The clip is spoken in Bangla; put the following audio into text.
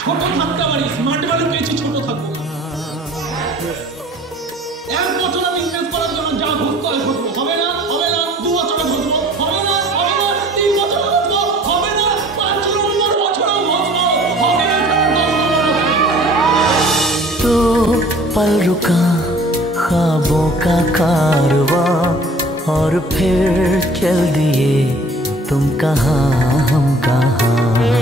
ছোট থাকতে পারি, স্মার্ট ভ্যালু পেয়েছি, ছোট থাকবো না। 1 বছর আমি ইনভেস্ট করার জন্য যা ঘুরতে হয় ঘুরবো, হবে না, হবে না। 2 বছরে ঘুরবো, হবে না, হবে না। 3 বছরে ঘুরবো, হবে না। 5 নম্বর বছরেও ঘুরবো, হবে না। 10 तो पल रुका ख्वाबों का कारवां और फिर चल दिए तुम कहाँ हम कहाँ।